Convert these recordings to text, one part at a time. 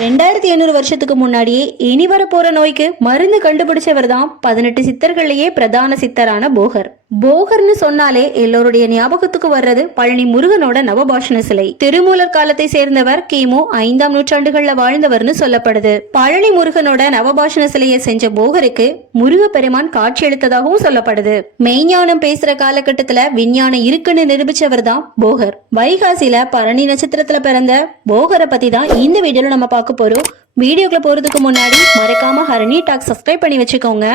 ரெண்டாயிரத்தி எண்ணூறு வருஷத்துக்கு முன்னாடியே இனி வரப்போற நோய்க்கு மருந்து கண்டுபிடிச்சவர் தான் பதினெட்டு சித்தர்களையே பிரதான சித்தரான போகர். போகர்னு சொன்னாலே எல்லோருடைய ஞாபகத்துக்கு வர்றது பழனி முருகனோட நவபாஷண சிலை. திருமூலர் காலத்தை சேர்ந்தவர் கிமு ஐந்தாம் நூற்றாண்டுகள்ல வாழ்ந்தவர்னு சொல்லப்படுது. பழனி முருகனோட நவபாஷண சிலையை செஞ்ச போகருக்கு முருகப்பெருமான் காட்சியளித்ததாகவும் சொல்லப்படுது. மெய்ஞானம் பேசுற காலகட்டத்துல விஞ்ஞானம் இருக்குன்னு நிரூபிச்சவர் தான் போகர். வைகாசியில பழனி நட்சத்திரத்துல பிறந்த போகரை பத்தி தான் இந்த வீடியோல நம்ம பார்க்க போறோம். வீடியோக்குள்ள போறதுக்கு முன்னாடி மறக்காம ஹரணி டாக் சப்ஸ்கிரைப் பண்ணி வச்சுக்கோங்க.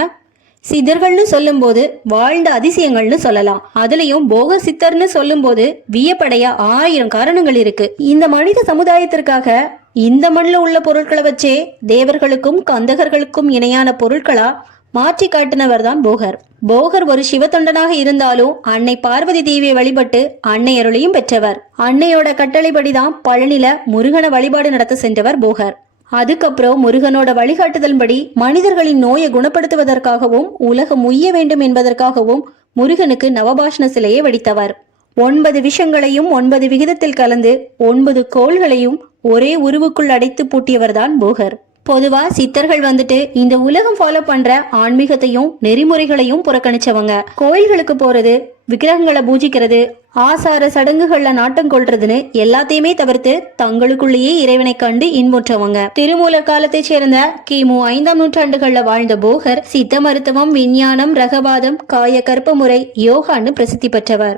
சித்தர்கள்னு சொல்லும்போது வாழ்ந்த அதிசயங்கள்னு சொல்லலாம். அதுலயும் போக சித்தர்னு சொல்லும்போது வியப்படைய ஆயிரம் காரணங்கள் இருக்கு. இந்த மனித சமுதாயத்திற்காக இந்த மண்ணில் உள்ள பொருட்களை வச்சே தேவர்களுக்கும் கந்தகர்களுக்கும் இணையான பொருட்களா மாற்றி காட்டினவர் தான் போகர். போகர் ஒரு சிவத்தொண்டனாக இருந்தாலும் அன்னை பார்வதி தேவியை வழிபட்டு அன்னை அருளையும் பெற்றவர். அன்னையோட கட்டளைப்படிதான் பழனில முருகனை வழிபாடு நடத்த சென்றவர் போகர். அதுக்கப்புறம் முருகனோட வழிகாட்டுதல்படி மனிதர்களின் நோயை குணப்படுத்துவதற்காகவும் உலகம் உய்ய வேண்டும் என்பதற்காகவும் முருகனுக்கு நவபாஷண சிலையை வடித்தவர். ஒன்பது விஷங்களையும் ஒன்பது விகிதத்தில் கலந்து ஒன்பது கோள்களையும் ஒரே உருவுக்குள் அடைத்து பூட்டியவர்தான் போகர். பொதுவா சித்தர்கள் வந்துட்டு இந்த உலகம் ஃபாலோ பண்ற ஆன்மீகத்தையும் நெறிமுறைகளையும் புறக்கணிச்சவங்க. கோயில்களுக்கு போறது விக்கிரகங்களை பூஜிக்கிறது ஆசார சடங்குகள்ல நாட்டம் கொள்றதுன்னு எல்லாத்தையுமே தவிர்த்து தங்களுக்குள்ளேயே இறைவனை கண்டு இன்புற்றவங்க. திருமூலர் காலத்தை சேர்ந்த கிமு ஐந்தாம் நூற்றாண்டுகள்ல வாழ்ந்த போகர் சித்த மருத்துவம் விஞ்ஞானம் ரகவாதம் காய கற்ப முறை யோகான்னு பிரசித்தி பெற்றவர்.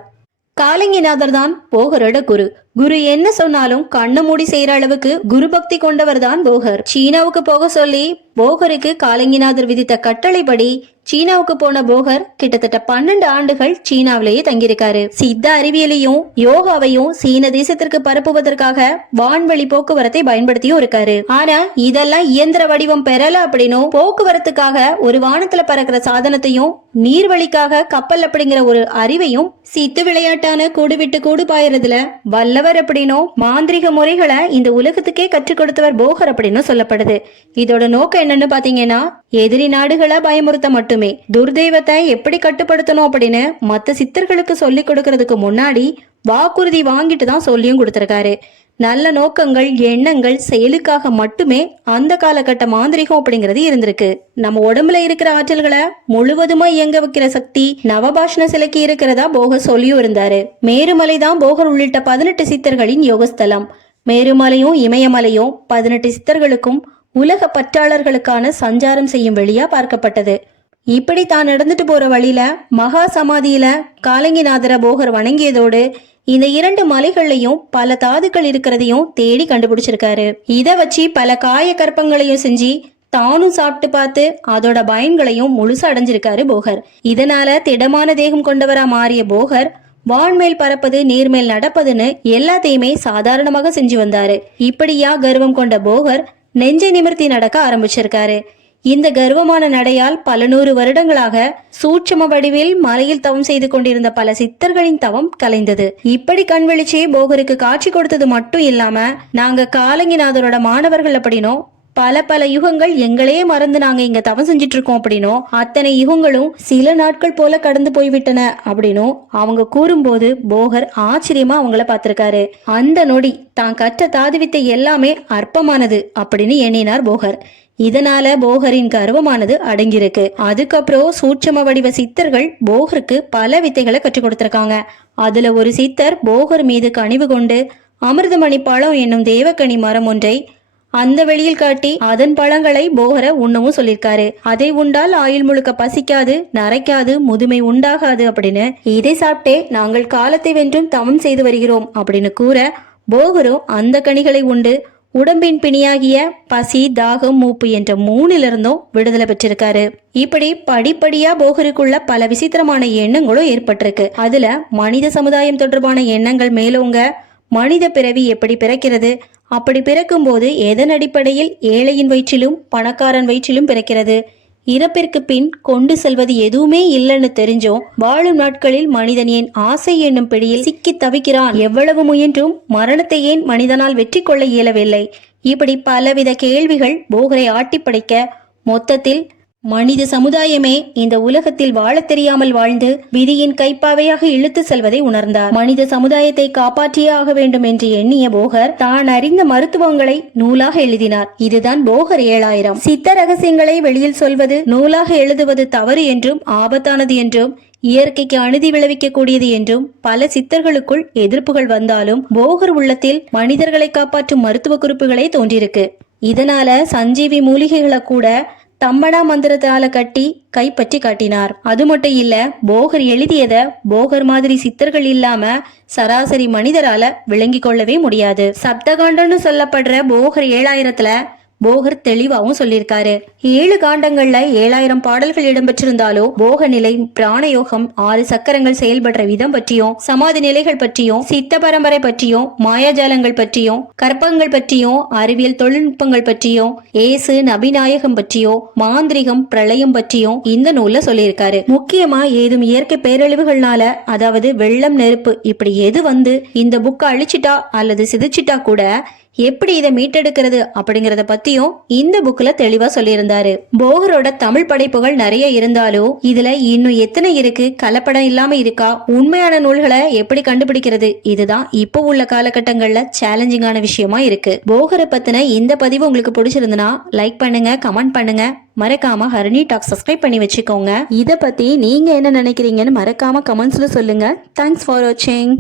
காலங்கிநாதர் தான் போகரோட குரு. குரு என்ன சொன்னாலும் கண்ணு மூடி செய்யற அளவுக்கு குரு பக்தி கொண்டவர் தான் போகர். சீனாவுக்கு போக சொல்லி போகருக்கு காலங்கிநாதர் விதித்த கட்டளைப்படி சீனாவுக்கு போன போகர் கிட்டத்தட்ட பன்னெண்டு ஆண்டுகள் சீனாவிலேயே தங்கியிருக்காரு. சித்த அறிவியலையும் யோகாவையும் சீன தேசத்திற்கு பரப்புவதற்காக வான்வழி போக்குவரத்தை பயன்படுத்தியும் இருக்காரு. ஆனா இதெல்லாம் இயந்திர வடிவம் பெறல அப்படின்னும் போக்குவரத்துக்காக ஒரு வானத்துல பறக்கிற சாதனத்தையும் நீர்வழிக்காக கப்பல் அப்படிங்கிற ஒரு அறிவையும் சித்து விளையாட்டான கூடு விட்டு கூடு பாயறதுல வல்லவர் அப்படின்னும் மாந்திரிக முறைகளை இந்த உலகத்துக்கே கற்றுக் கொடுத்தவர் போகர் அப்படின்னு சொல்லப்படுது. இதோட நோக்கம் என்னன்னு பாத்தீங்கன்னா எதிரி நாடுகளை பயமுறுத்த மட்டுமே துர்தெய்வத்தை எப்படி கட்டுப்படுத்தணும் அப்படின்னு மத்த சித்தர்களுக்கு சொல்லி கொடுக்கறதுக்கு முன்னாடி வாக்குறுதி வாங்கிட்டு தான் சொல்லியும் கொடுத்திருக்காரு. நல்ல நோக்கங்கள் எண்ணங்கள் செயலுக்காக மட்டுமே அந்த காலகட்ட மாந்திரிகம் அப்படிங்கிறது இருந்திருக்கு. நம்ம உடம்புல இருக்கிற ஆற்றல்களை முழுவதுமா இயங்க வைக்கிற சக்தி நவபாஷண சிலைக்கு இருக்கிறதா போகர் சொல்லியும் இருந்தாரு. மேருமலை தான் போகர் உள்ளிட்ட பதினெட்டு சித்தர்களின் யோகஸ்தலம். மேருமலையும் இமயமலையும் பதினெட்டு சித்தர்களுக்கும் உலக பற்றாளர்களுக்கான சஞ்சாரம் செய்யும் வழியா பார்க்கப்பட்டது. இப்படி தான் நடந்துட்டு போற வழியில மகா சமாதியில காலங்கிநாதர போகர் வணங்கியதோடு இந்த இரண்டு மலைகள்லையும் பல தாதுக்கள் இருக்கிறதையும் தேடி கண்டுபிடிச்சிருக்காரு. இத வச்சு பல காய கற்பங்களையும் செஞ்சு தானும் சாப்பிட்டு பார்த்து அதோட பயன்களையும் முழுசு அடைஞ்சிருக்காரு போகர். இதனால திடமான தேகம் கொண்டவரா மாறிய போகர் வான்மேல் பறப்பது நீர்மேல் நடப்பதுன்னு எல்லாத்தையுமே சாதாரணமாக செஞ்சு வந்தாரு. இப்படியா கர்வம் கொண்ட போகர் நெஞ்சை நிமிர்த்தி நடக்க ஆரம்பிச்சிருக்காரு. இந்த கர்வமான நடையால் பல நூறு வருடங்களாக சூட்சம வடிவில் மலையில் தவம் செய்து கொண்டிருந்த பல சித்தர்களின் தவம் கலைந்தது. இப்படி கண்வெளிச்சே போகருக்கு காட்சி கொடுத்தது மட்டும் இல்லாம நாங்க காலங்கிநாதரோட மாணவர்கள் அப்படினோ பல பல யுகங்கள் எங்களையே மறந்து நாங்க இங்க தவம் செஞ்சிட்டு இருக்கோம் அப்படின்னும் அத்தனை யுகங்களும் சில நாட்கள் போல கடந்து போய்விட்டன அப்படின்னும் அவங்க கூறும்போது போகர் ஆச்சரியமா அவங்கள பார்த்திருக்காரு. அந்த நொடி தான் கற்ற தாதுவித்தை எல்லாமே அற்பமானது அப்படின்னு எண்ணினார் போகர். இதனால போகரின் கர்வமானது அடங்கியிருக்கு. அதுக்கப்புறம் சூட்சம வடிவ சித்தர்கள் போகருக்கு பல வித்தைகளை கற்றுக் கொடுத்திருக்காங்க. அதுல ஒரு சித்தர் போகர் மீது கனிவு கொண்டு அமிர்தமணி பழம் என்னும் தேவக்கனி மரம் ஒன்றை அந்த வெளியில் காட்டி அதன் பழங்களை போகர உண்ணவும் சொல்லியிருக்காரு. அதை உண்டால் ஆயுள் முழுக்க பசிக்காது நரைக்காது முதுமை உண்டாகாது அப்படின்னு இதை சாப்பிட்டே நாங்கள் காலத்தை வென்றும் தவம் செய்து வருகிறோம் அப்படின்னு கூற போகரும் அந்த கனிகளை உண்டு உடம்பின் பிணியாகிய பசி தாகம் மூப்பு என்ற மூணிலிருந்தும் விடுதலை பெற்றிருக்காரு. இப்படி படிப்படியா போகருக்குள்ள பல விசித்திரமான எண்ணங்களும் ஏற்பட்டிருக்கு. அதுல மனித சமுதாயம் தொடர்பான எண்ணங்கள் மேலோங்க மனித பிறவி எப்படி பிறக்கிறது? அப்படி பிறக்கும்போது எதன் அடிப்படையில் ஏழையின் வயிற்றிலும் பணக்காரன் வயிற்றிலும் பிறக்கிறது? இறப்பிற்கு பின் கொண்டு செல்வது எதுவுமே இல்லைன்னு தெரிஞ்சோம் வாழும் நாட்களில் மனிதன் ஏன் ஆசை என்னும் பிடியில் சிக்கி தவிக்கிறான்? எவ்வளவு முயன்றும் மரணத்தை ஏன் மனிதனால் வெற்றி கொள்ள இயலவில்லை? இப்படி பலவித கேள்விகள் போகரை ஆட்டி படைக்க மொத்தத்தில் மனித சமுதாயமே இந்த உலகத்தில் வாழத் தெரியாமல் வாழ்ந்து விதியின் கைப்பாவையாக இழுத்து செல்வதை உணர்ந்தார். மனித சமுதாயத்தை காப்பாற்றியே ஆக வேண்டும் என்று எண்ணிய போகர் தான் அறிந்த மருத்துவங்களை நூலாக எழுதினார். இதுதான் போகர் ஏழாயிரம். சித்த ரகசியங்களை வெளியில் சொல்வது நூலாக எழுதுவது தவறு என்றும் ஆபத்தானது என்றும் இயற்கைக்கு அநீதி விளைவிக்கக்கூடியது என்றும் பல சித்தர்களுக்குள் எதிர்ப்புகள் வந்தாலும் போகர் உள்ளத்தில் மனிதர்களை காப்பாற்றும் மருத்துவ குறிப்புகளே தோன்றியிருக்கு இதனால சஞ்சீவி மூலிகைகளை கூட தம்பனா மந்திரத்தால கட்டி கைப்பற்றி காட்டினார். அது மட்டும் இல்ல போகர் எழுதியத போகர் மாதிரி சித்தர்கள் இல்லாம சராசரி மனிதரால விளங்கி கொள்ளவே முடியாது. சப்தகாண்டம்னு சொல்லப்படுற போகர் ஏழாயிரத்துல போகர் தெளிவாகவும் சொல்லியிருக்காரு. ஏழு காண்டங்கள்ல ஏழாயிரம் பாடல்கள் இடம்பெற்றிருந்தாலும் போக நிலை பிராணயோகம் ஆறு சக்கரங்கள் செயல்படுற விதம் பற்றியும் சமாதி நிலைகள் பற்றியும் சித்த பரம்பரை பற்றியும் மாயாஜாலங்கள் பற்றியும் கற்பங்கள் பற்றியும் அறிவியல் தொழில்நுட்பங்கள் பற்றியும் ஏசு நபிநாயகம் பற்றியும் மாந்திரிகம் பிரளயம் பற்றியும் இந்த நூல்ல சொல்லியிருக்காரு. முக்கியமா ஏதும் இயற்கை பேரழிவுகள்னால அதாவது வெள்ளம் நெருப்பு இப்படி எது வந்து இந்த புக்கை அழிச்சிட்டா அல்லது சிதைச்சிட்டா கூட எப்படி இதை மீட்டெடுக்கிறது அப்படிங்கறத பத்தியும் இந்த புக்ல தெளிவா சொல்லியிருந்தாரு. போகரோட தமிழ் படைப்புகள் நிறைய இருந்தாலும் இதுல இன்னும் எத்தனை இருக்கு? கலப்படம் இல்லாம இருக்கா? உண்மையான நூல்களை எப்படி கண்டுபிடிக்கிறது? இதுதான் இப்போ உள்ள காலகட்டங்கள்ல சேலஞ்சிங்கான விஷயமா இருக்கு. போகரை பத்தின இந்த பதிவு உங்களுக்கு பிடிச்சிருந்துன்னா லைக் பண்ணுங்க கமெண்ட் பண்ணுங்க. மறக்காம ஹரணி டாக் சப்ஸ்கிரைப் பண்ணி வச்சுக்கோங்க. இத பத்தி நீங்க என்ன நினைக்கிறீங்கன்னு மறக்காம கமெண்ட்ஸ்ல சொல்லுங்க. தேங்க்ஸ் ஃபார் வாட்சிங்